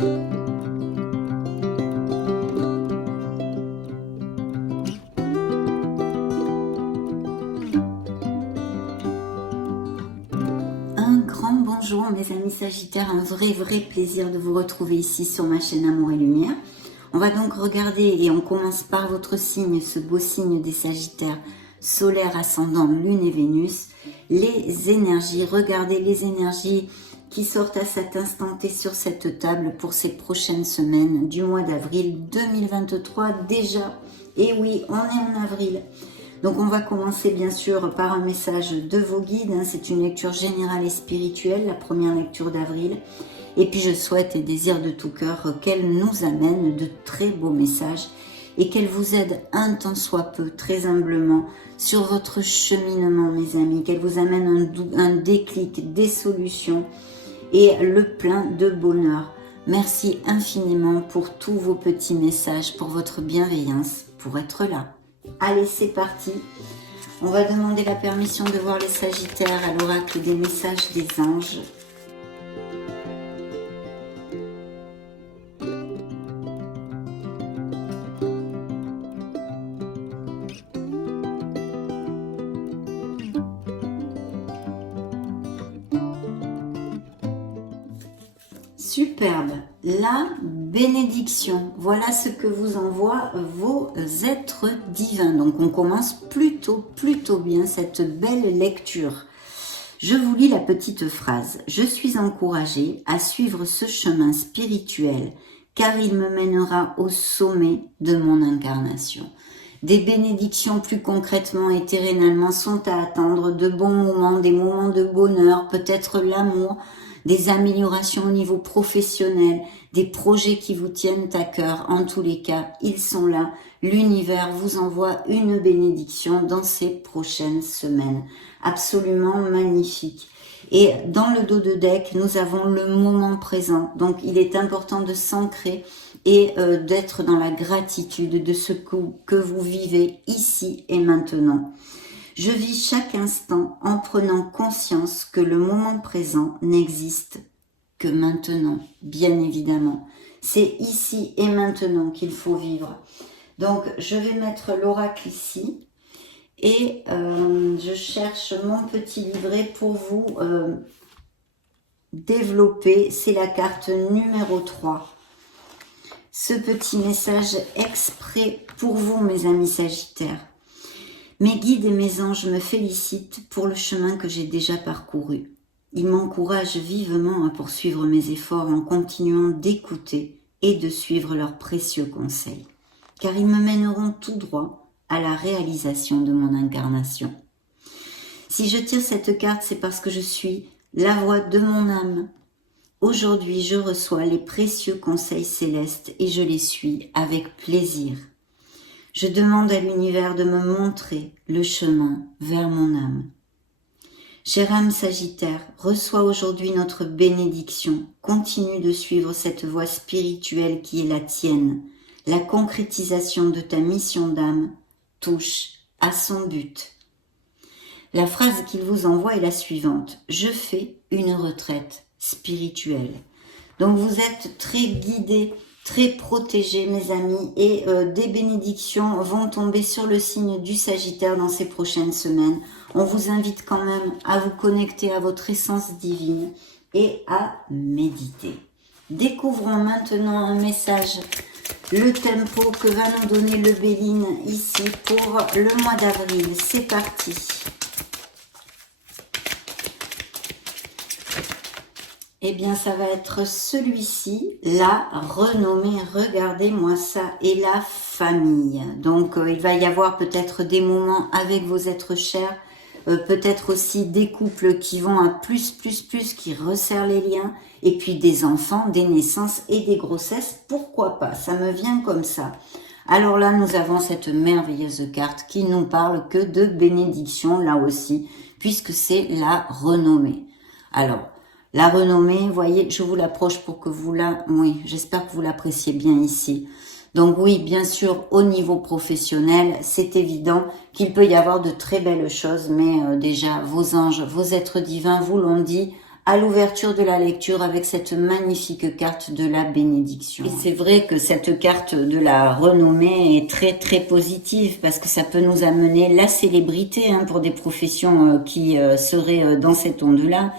Un grand bonjour mes amis Sagittaires, un vrai plaisir de vous retrouver ici sur ma chaîne Amour et Lumière. On va donc regarder et on commence par votre signe, ce beau signe des Sagittaires, solaire, ascendant, lune et Vénus. Les énergies, regardez les énergies qui sortent à cet instant T sur cette table pour ces prochaines semaines du mois d'avril 2023 déjà. Et oui, on est en avril. Donc on va commencer bien sûr par un message de vos guides, c'est une lecture générale et spirituelle, la première lecture d'avril. Et puis je souhaite et désire de tout cœur qu'elle nous amène de très beaux messages et qu'elle vous aide un tant soit peu, très humblement, sur votre cheminement mes amis, qu'elle vous amène un déclic, des solutions et le plein de bonheur. Merci infiniment pour tous vos petits messages, pour votre bienveillance, pour être là. Allez, c'est parti. On va demander la permission de voir les Sagittaires à l'oracle des messages des anges. Superbe, la bénédiction, voilà ce que vous envoient vos êtres divins. Donc on commence plutôt bien cette belle lecture. Je vous lis la petite phrase. Je suis encouragée à suivre ce chemin spirituel car il me mènera au sommet de mon incarnation. Des bénédictions plus concrètement et terrenalement sont à attendre, de bons moments, des moments de bonheur, peut-être l'amour, des améliorations au niveau professionnel, des projets qui vous tiennent à cœur. En tous les cas, ils sont là. L'univers vous envoie une bénédiction dans ces prochaines semaines. Absolument magnifique. Et dans le dos de deck, nous avons le moment présent. Donc, il est important de s'ancrer et d'être dans la gratitude de ce que vous vivez ici et maintenant. Je vis chaque instant en prenant conscience que le moment présent n'existe que maintenant, bien évidemment. C'est ici et maintenant qu'il faut vivre. Donc, je vais mettre l'oracle ici et je cherche mon petit livret pour vous développer. C'est la carte numéro 3. Ce petit message exprès pour vous, mes amis Sagittaires. Mes guides et mes anges me félicitent pour le chemin que j'ai déjà parcouru. Ils m'encouragent vivement à poursuivre mes efforts en continuant d'écouter et de suivre leurs précieux conseils, car ils me mèneront tout droit à la réalisation de mon incarnation. Si je tire cette carte, c'est parce que je suis la voix de mon âme. Aujourd'hui, je reçois les précieux conseils célestes et je les suis avec plaisir. Je demande à l'univers de me montrer le chemin vers mon âme. Chère âme Sagittaire, reçois aujourd'hui notre bénédiction. Continue de suivre cette voie spirituelle qui est la tienne. La concrétisation de ta mission d'âme touche à son but. La phrase qu'il vous envoie est la suivante. Je fais une retraite spirituelle. Donc vous êtes très guidés, très protégés mes amis et des bénédictions vont tomber sur le signe du Sagittaire dans ces prochaines semaines. On vous invite quand même à vous connecter à votre essence divine et à méditer. Découvrons maintenant un message, le tempo que va nous donner le Béline ici pour le mois d'avril. C'est parti. Eh bien, ça va être celui-ci, la renommée, regardez-moi ça, et la famille. Donc, il va y avoir peut-être des moments avec vos êtres chers, peut-être aussi des couples qui vont à plus, qui resserrent les liens, et puis des enfants, des naissances et des grossesses, pourquoi pas, ça me vient comme ça. Alors là, nous avons cette merveilleuse carte qui nous parle que de bénédiction, là aussi, puisque c'est la renommée. Alors, la renommée, vous voyez, je vous l'approche pour que vous la... Oui, j'espère que vous l'appréciez bien ici. Donc oui, bien sûr, au niveau professionnel, c'est évident qu'il peut y avoir de très belles choses, mais déjà, vos anges, vos êtres divins vous l'ont dit, à l'ouverture de la lecture avec cette magnifique carte de la bénédiction. Et c'est vrai que cette carte de la renommée est très très positive parce que ça peut nous amener la célébrité pour des professions qui seraient dans cette onde-là.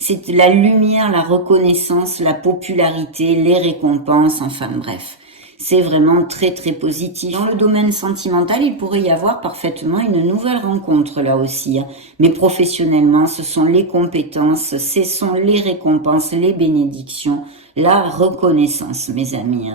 C'est la lumière, la reconnaissance, la popularité, les récompenses, enfin bref. C'est vraiment très très positif. Dans le domaine sentimental, il pourrait y avoir parfaitement une nouvelle rencontre là aussi. Mais professionnellement, ce sont les compétences, ce sont les récompenses, les bénédictions, la reconnaissance, mes amis.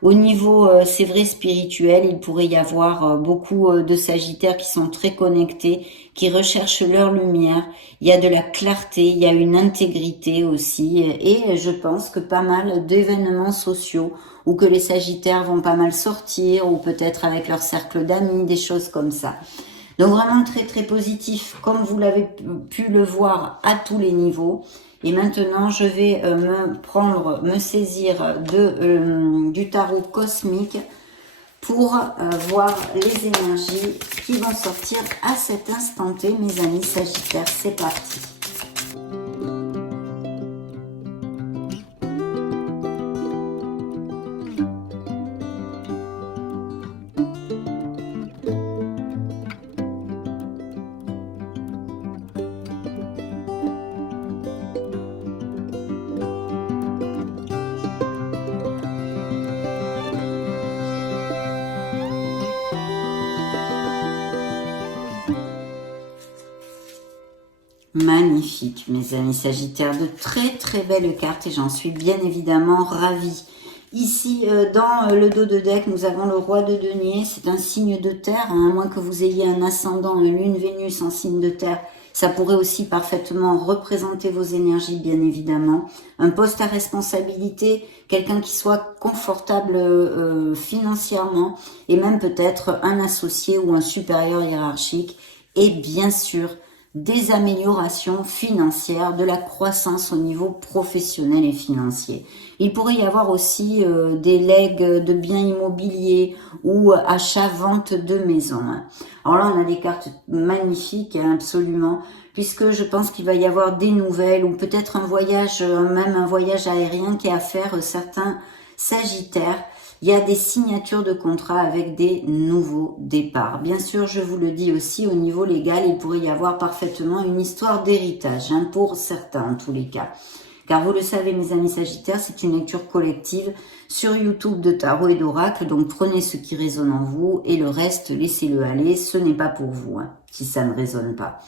Au niveau, c'est vrai, spirituel, il pourrait y avoir beaucoup de Sagittaires qui sont très connectés, qui recherchent leur lumière. Il y a de la clarté, il y a une intégrité aussi. Et je pense que pas mal d'événements sociaux ou que les Sagittaires vont pas mal sortir ou peut-être avec leur cercle d'amis, des choses comme ça. Donc vraiment très très positif, comme vous l'avez pu le voir à tous les niveaux. Et maintenant, je vais me saisir du tarot cosmique pour voir les énergies qui vont sortir à cet instant T, mes amis Sagittaires. C'est parti. Magnifique, mes amis Sagittaires, de très très belles cartes et j'en suis bien évidemment ravie. Ici, dans le dos de deck, nous avons le roi de denier, c'est un signe de terre, à moins que vous ayez un ascendant, un lune, Vénus en signe de terre, ça pourrait aussi parfaitement représenter vos énergies, bien évidemment. Un poste à responsabilité, quelqu'un qui soit confortable financièrement et même peut-être un associé ou un supérieur hiérarchique et bien sûr, des améliorations financières, de la croissance au niveau professionnel et financier. Il pourrait y avoir aussi des legs de biens immobiliers ou achat-vente de maisons. Alors là, on a des cartes magnifiques, absolument, puisque je pense qu'il va y avoir des nouvelles ou peut-être un voyage, même un voyage aérien qui est à faire certains Sagittaires. Il y a des signatures de contrats avec des nouveaux départs. Bien sûr, je vous le dis aussi, au niveau légal, il pourrait y avoir parfaitement une histoire d'héritage, pour certains en tous les cas. Car vous le savez, mes amis Sagittaires, c'est une lecture collective sur YouTube de tarot et d'oracle. Donc prenez ce qui résonne en vous et le reste, laissez-le aller. Ce n'est pas pour vous, si ça ne résonne pas.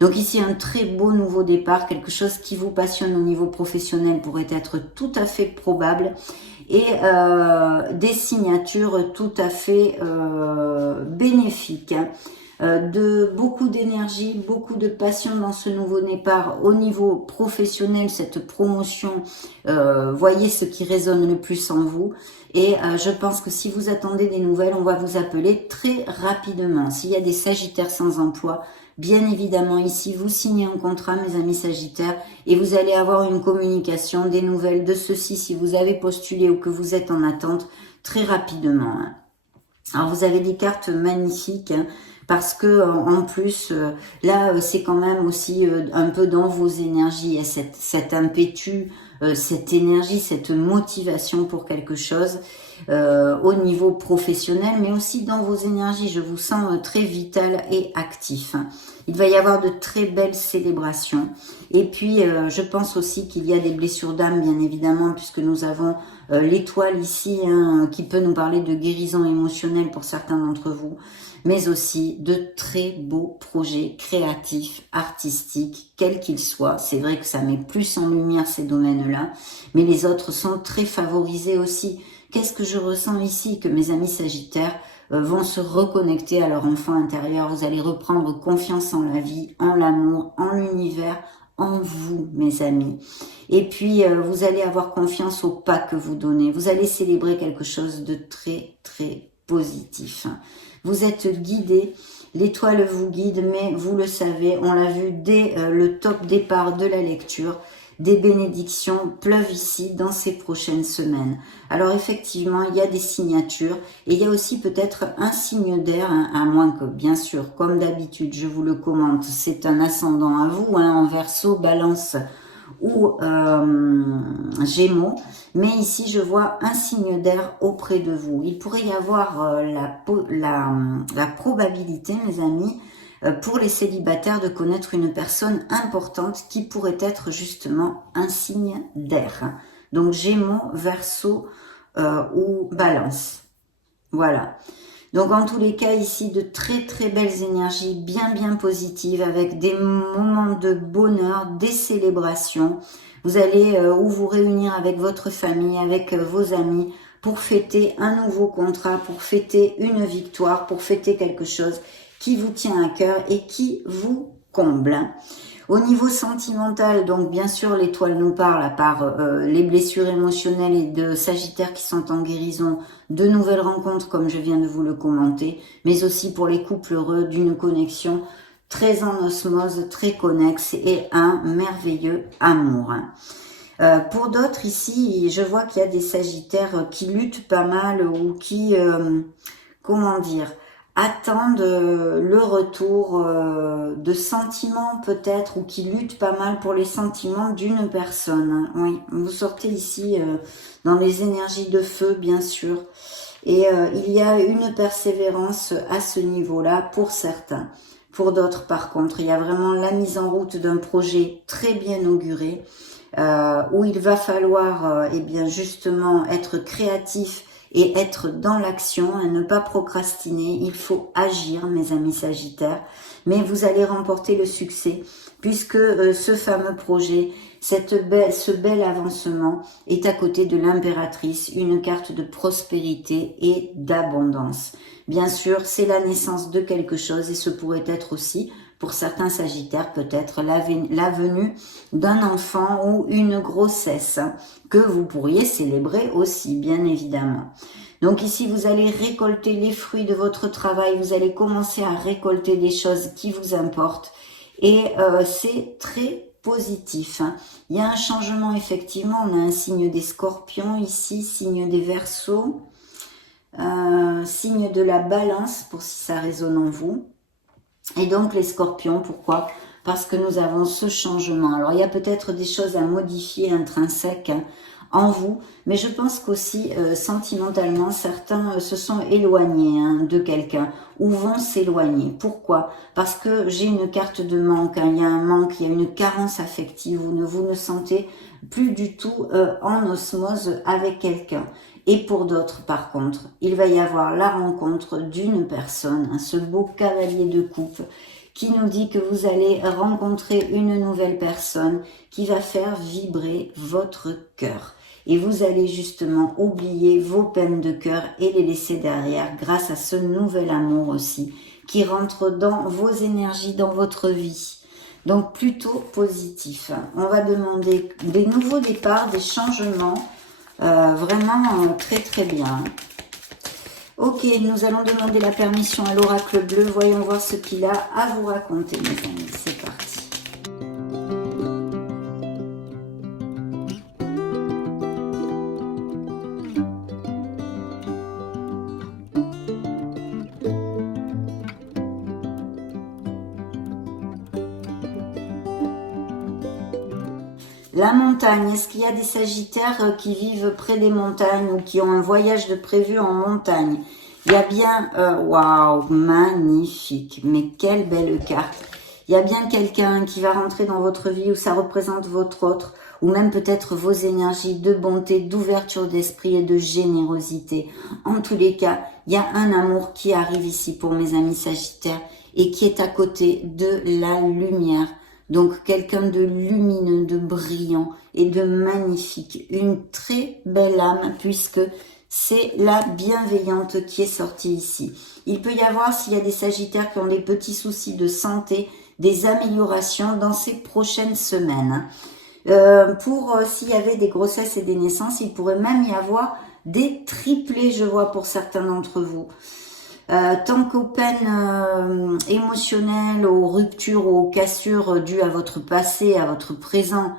Donc ici, un très beau nouveau départ, quelque chose qui vous passionne au niveau professionnel pourrait être tout à fait probable. Et des signatures tout à fait bénéfiques, de beaucoup d'énergie, beaucoup de passion dans ce nouveau départ au niveau professionnel, cette promotion, voyez ce qui résonne le plus en vous. Et je pense que si vous attendez des nouvelles, on va vous appeler très rapidement. S'il y a des Sagittaires sans emploi, bien évidemment, ici, vous signez un contrat, mes amis Sagittaires, et vous allez avoir une communication, des nouvelles de ceci, si vous avez postulé ou que vous êtes en attente, très rapidement. Alors, vous avez des cartes magnifiques, parce que en plus, là, c'est quand même aussi un peu dans vos énergies, il y a cet impétu, cette énergie, cette motivation pour quelque chose, au niveau professionnel, mais aussi dans vos énergies. Je vous sens très vital et actif. Il va y avoir de très belles célébrations. Et puis, je pense aussi qu'il y a des blessures d'âme, bien évidemment, puisque nous avons l'étoile ici, qui peut nous parler de guérison émotionnelle pour certains d'entre vous, mais aussi de très beaux projets créatifs, artistiques, quels qu'ils soient. C'est vrai que ça met plus en lumière ces domaines-là, mais les autres sont très favorisés aussi. Qu'est-ce que je ressens ici? Que mes amis Sagittaires vont se reconnecter à leur enfant intérieur. Vous allez reprendre confiance en la vie, en l'amour, en l'univers, en vous, mes amis. Et puis, vous allez avoir confiance au pas que vous donnez. Vous allez célébrer quelque chose de très, très positif. Vous êtes guidés. L'étoile vous guide, mais vous le savez, on l'a vu dès le top départ de la lecture. Des bénédictions pleuvent ici dans ces prochaines semaines. Alors effectivement, il y a des signatures et il y a aussi peut-être un signe d'air, à moins que, bien sûr, comme d'habitude, je vous le commente, c'est un ascendant à vous, en Verseau, Balance ou Gémeaux, mais ici je vois un signe d'air auprès de vous. Il pourrait y avoir la probabilité, mes amis, pour les célibataires de connaître une personne importante qui pourrait être justement un signe d'air. Donc Gémeaux, Verseau ou Balance. Voilà. Donc en tous les cas ici de très très belles énergies bien positives avec des moments de bonheur, des célébrations. Vous allez ou vous réunir avec votre famille, avec vos amis pour fêter un nouveau contrat, pour fêter une victoire, pour fêter quelque chose qui vous tient à cœur et qui vous comble. Au niveau sentimental, donc bien sûr l'étoile nous parle, à part les blessures émotionnelles et de Sagittaire qui sont en guérison, de nouvelles rencontres comme je viens de vous le commenter, mais aussi pour les couples heureux d'une connexion très en osmose, très connexe et un merveilleux amour. Pour d'autres ici, je vois qu'il y a des Sagittaires qui luttent pas mal ou qui, comment dire, attendent le retour de sentiments peut-être ou qui luttent pas mal pour les sentiments d'une personne. Oui, vous sortez ici dans les énergies de feu bien sûr et il y a une persévérance à ce niveau-là pour certains. Pour d'autres par contre, il y a vraiment la mise en route d'un projet très bien auguré où il va falloir eh bien justement être créatif et être dans l'action et ne pas procrastiner. Il faut agir, mes amis Sagittaires, mais vous allez remporter le succès puisque ce fameux projet, ce bel avancement est à côté de l'impératrice, une carte de prospérité et d'abondance. Bien sûr, c'est la naissance de quelque chose et ce pourrait être aussi, pour certains Sagittaires, peut-être la venue d'un enfant ou une grossesse que vous pourriez célébrer aussi, bien évidemment. Donc ici, vous allez récolter les fruits de votre travail, vous allez commencer à récolter des choses qui vous importent et c'est très positif. Il y a un changement, effectivement, on a un signe des Scorpions ici, signe des Verseaux, signe de la Balance, pour si ça résonne en vous. Et donc les Scorpions, pourquoi? Parce que nous avons ce changement. Alors il y a peut-être des choses à modifier intrinsèques en vous, mais je pense qu'aussi sentimentalement, certains se sont éloignés de quelqu'un ou vont s'éloigner. Pourquoi? Parce que j'ai une carte de manque, il y a un manque, il y a une carence affective, vous ne sentez plus du tout en osmose avec quelqu'un. Et pour d'autres, par contre, il va y avoir la rencontre d'une personne, ce beau cavalier de coupe, qui nous dit que vous allez rencontrer une nouvelle personne qui va faire vibrer votre cœur. Et vous allez justement oublier vos peines de cœur et les laisser derrière grâce à ce nouvel amour aussi, qui rentre dans vos énergies, dans votre vie. Donc plutôt positif. On va demander des nouveaux départs, des changements, vraiment très très bien. Ok, nous allons demander la permission à l'oracle bleu. Voyons voir ce qu'il a à vous raconter, mes amis. C'est parti. La montagne, est-ce qu'il y a des Sagittaires qui vivent près des montagnes ou qui ont un voyage de prévu en montagne? Il y a bien, waouh, magnifique, mais quelle belle carte. Il y a bien quelqu'un qui va rentrer dans votre vie où ça représente votre autre, ou même peut-être vos énergies de bonté, d'ouverture d'esprit et de générosité. En tous les cas, il y a un amour qui arrive ici pour mes amis Sagittaires et qui est à côté de la lumière. Donc quelqu'un de lumineux, de brillant et de magnifique. Une très belle âme puisque c'est la bienveillante qui est sortie ici. Il peut y avoir, s'il y a des Sagittaires qui ont des petits soucis de santé, des améliorations dans ces prochaines semaines. S'il y avait des grossesses et des naissances, il pourrait même y avoir des triplés, je vois, pour certains d'entre vous. Tant qu'aux peines émotionnelles, aux ruptures, aux cassures dues à votre passé, à votre présent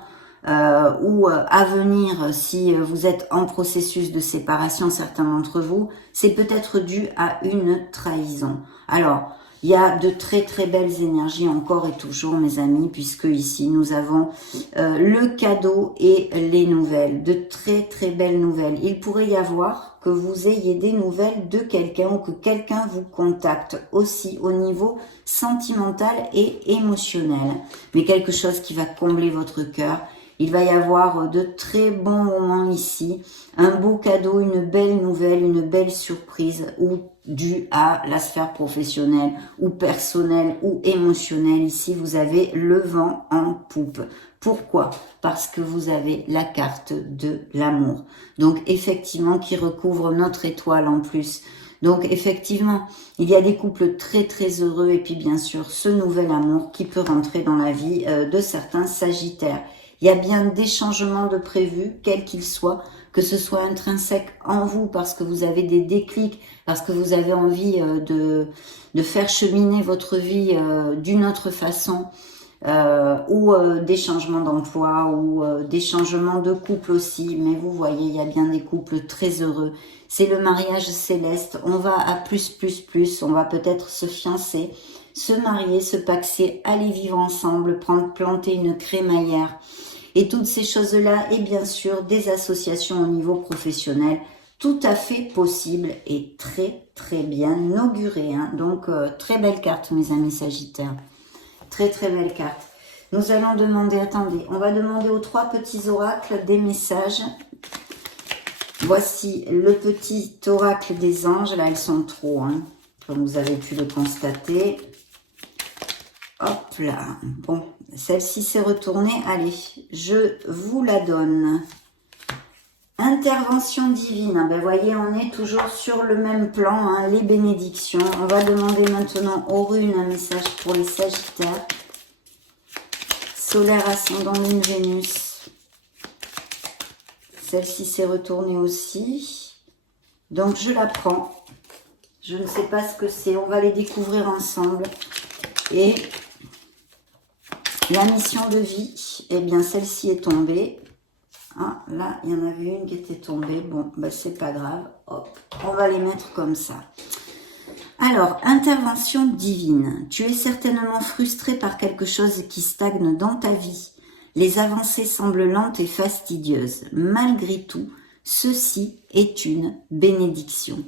ou à venir, si vous êtes en processus de séparation, certains d'entre vous, c'est peut-être dû à une trahison. Alors, Il y a de très très belles énergies encore et toujours, mes amis, puisque ici nous avons le cadeau et les nouvelles, de très très belles nouvelles. Il pourrait y avoir que vous ayez des nouvelles de quelqu'un ou que quelqu'un vous contacte aussi au niveau sentimental et émotionnel, mais quelque chose qui va combler votre cœur. Il va y avoir de très bons moments ici, un beau cadeau, une belle nouvelle, une belle surprise ou due à la sphère professionnelle ou personnelle ou émotionnelle. Ici, vous avez le vent en poupe. Pourquoi? Parce que vous avez la carte de l'amour. Donc, effectivement, qui recouvre notre étoile en plus. Donc, effectivement, il y a des couples très, très heureux et puis, bien sûr, ce nouvel amour qui peut rentrer dans la vie de certains sagittaires. Il y a bien des changements de prévus, quels qu'ils soient, que ce soit intrinsèque en vous parce que vous avez des déclics, parce que vous avez envie de faire cheminer votre vie d'une autre façon, ou des changements d'emploi, ou des changements de couple aussi. Mais vous voyez, il y a bien des couples très heureux. C'est le mariage céleste. On va à plus, plus, plus. On va peut-être se fiancer, se marier, se paxer, aller vivre ensemble, planter une crémaillère. Et toutes ces choses-là, et bien sûr, des associations au niveau professionnel, tout à fait possible et très, très bien auguré. Hein. Donc, très belle carte, mes amis Sagittaires. Très, très belle carte. Nous allons demander, attendez, on va demander aux 3 petits oracles des messages. Voici le petit oracle des anges. Là, elles sont trop, hein, comme vous avez pu le constater. Hop là. Bon, celle-ci s'est retournée. Allez, je vous la donne. Intervention divine. Ben, voyez, on est toujours sur le même plan, hein, les bénédictions. On va demander maintenant aux runes un message pour les Sagittaires. Solaire, ascendant, lune, Vénus. Celle-ci s'est retournée aussi. Donc, je la prends. Je ne sais pas ce que c'est. On va les découvrir ensemble. Et la mission de vie, eh bien, celle-ci est tombée. Ah, là, il y en avait une qui était tombée. Bon, ben, c'est pas grave. Hop, on va les mettre comme ça. Alors, intervention divine. Tu es certainement frustré par quelque chose qui stagne dans ta vie. Les avancées semblent lentes et fastidieuses. Malgré tout, ceci est une bénédiction.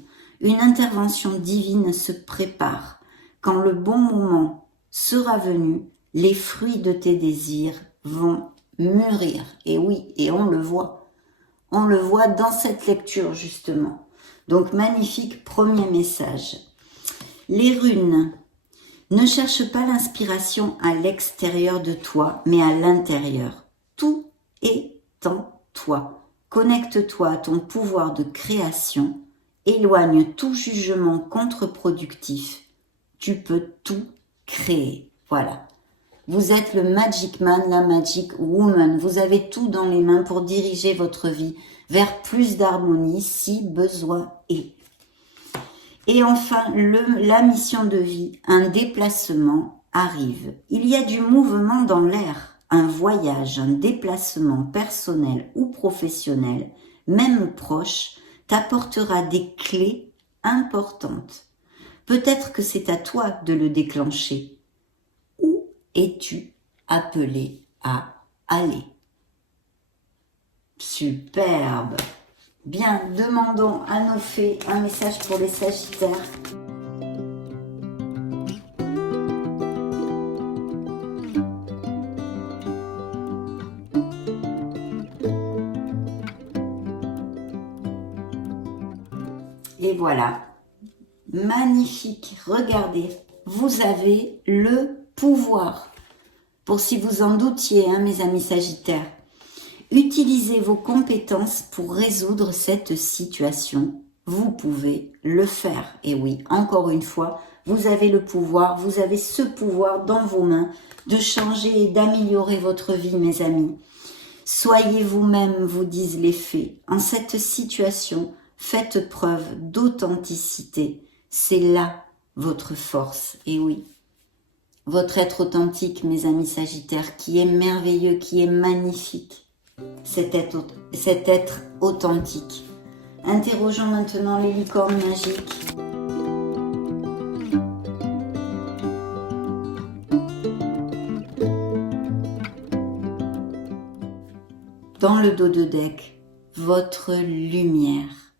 Une intervention divine se prépare. Quand le bon moment sera venu, les fruits de tes désirs vont mûrir. Et oui, et on le voit. On le voit dans cette lecture, justement. Donc, magnifique premier message. Les runes. Ne cherche pas l'inspiration à l'extérieur de toi, mais à l'intérieur. Tout est en toi. Connecte-toi à ton pouvoir de création. Éloigne tout jugement contre-productif. Tu peux tout créer. Voilà. Vous êtes le Magic Man, la Magic Woman. Vous avez tout dans les mains pour diriger votre vie vers plus d'harmonie si besoin est. Et enfin, la mission de vie, un déplacement arrive. Il y a du mouvement dans l'air, un voyage, un déplacement personnel ou professionnel, même proche, t'apportera des clés importantes. Peut-être que c'est à toi de le déclencher. Où es-tu appelé à aller? Superbe! Bien, demandons à nos fées un message pour les Sagittaires. Et voilà, magnifique, regardez, vous avez le pouvoir. Pour si vous en doutiez, hein, mes amis Sagittaires. Utilisez vos compétences pour résoudre cette situation. Vous pouvez le faire. Et oui, encore une fois, vous avez le pouvoir, vous avez ce pouvoir dans vos mains de changer et d'améliorer votre vie, mes amis. Soyez vous-même, vous disent les fées. En cette situation, faites preuve d'authenticité. C'est là votre force. Et oui, votre être authentique, mes amis Sagittaires, qui est merveilleux, qui est magnifique. Cet être authentique. Interrogeons maintenant les licornes magiques. dans le dos de deck, votre lumière.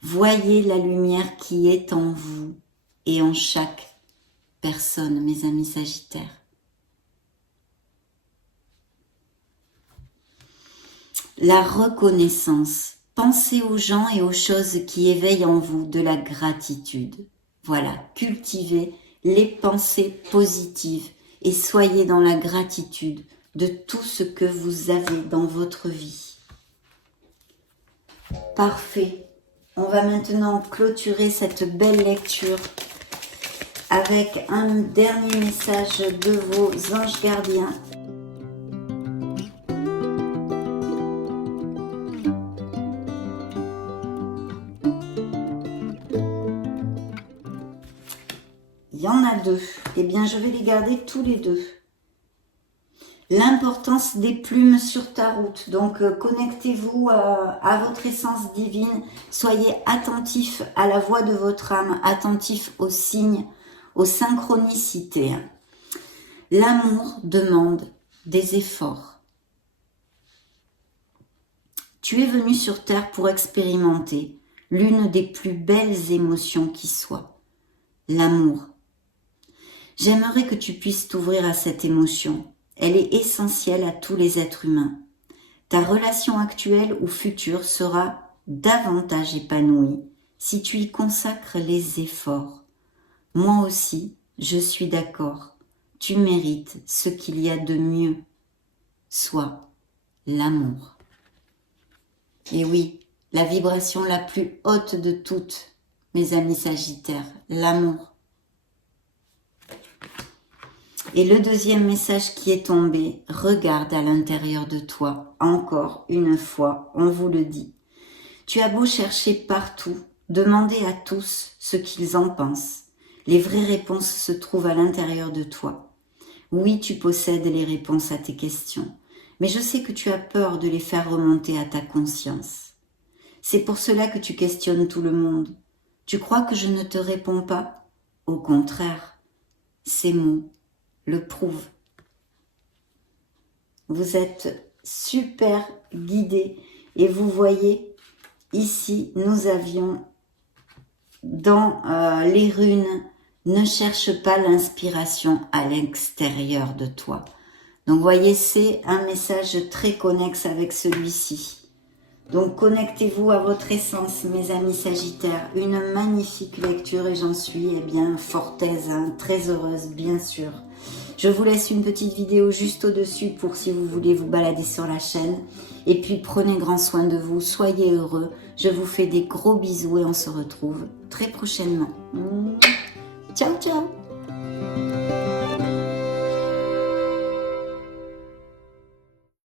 Voyez la lumière qui est en vous et en chaque personne, mes amis Sagittaires. La reconnaissance. Pensez aux gens et aux choses qui éveillent en vous de la gratitude. Voilà, cultivez les pensées positives et soyez dans la gratitude de tout ce que vous avez dans votre vie. Parfait. On va maintenant clôturer cette belle lecture avec un dernier message de vos anges gardiens. Il y en a deux. Eh bien, je vais les garder tous les deux. L'importance des plumes sur ta route. Donc, connectez-vous à votre essence divine. Soyez attentifs à la voix de votre âme, attentifs aux signes, aux synchronicités. L'amour demande des efforts. Tu es venu sur Terre pour expérimenter l'une des plus belles émotions qui soit, l'amour. J'aimerais que tu puisses t'ouvrir à cette émotion. Elle est essentielle à tous les êtres humains. Ta relation actuelle ou future sera davantage épanouie si tu y consacres les efforts. Moi aussi, je suis d'accord. Tu mérites ce qu'il y a de mieux, soit l'amour. Et oui, la vibration la plus haute de toutes, mes amis Sagittaires, l'amour. Et le deuxième message qui est tombé, regarde à l'intérieur de toi, encore une fois, on vous le dit. Tu as beau chercher partout, demander à tous ce qu'ils en pensent. Les vraies réponses se trouvent à l'intérieur de toi. Oui, tu possèdes les réponses à tes questions, mais je sais que tu as peur de les faire remonter à ta conscience. C'est pour cela que tu questionnes tout le monde. Tu crois que je ne te réponds pas? Au contraire, ces mots le prouve. Vous êtes super guidés et vous voyez ici nous avions dans les runes, ne cherche pas l'inspiration à l'extérieur de toi. Donc voyez, c'est un message très connexe avec celui-ci. Donc connectez-vous à votre essence, mes amis Sagittaires. Une magnifique lecture et j'en suis bien fort aise, très heureuse bien sûr. Je vous laisse une petite vidéo juste au-dessus pour si vous voulez vous balader sur la chaîne. Et puis prenez grand soin de vous, soyez heureux. Je vous fais des gros bisous et on se retrouve très prochainement. Ciao, ciao!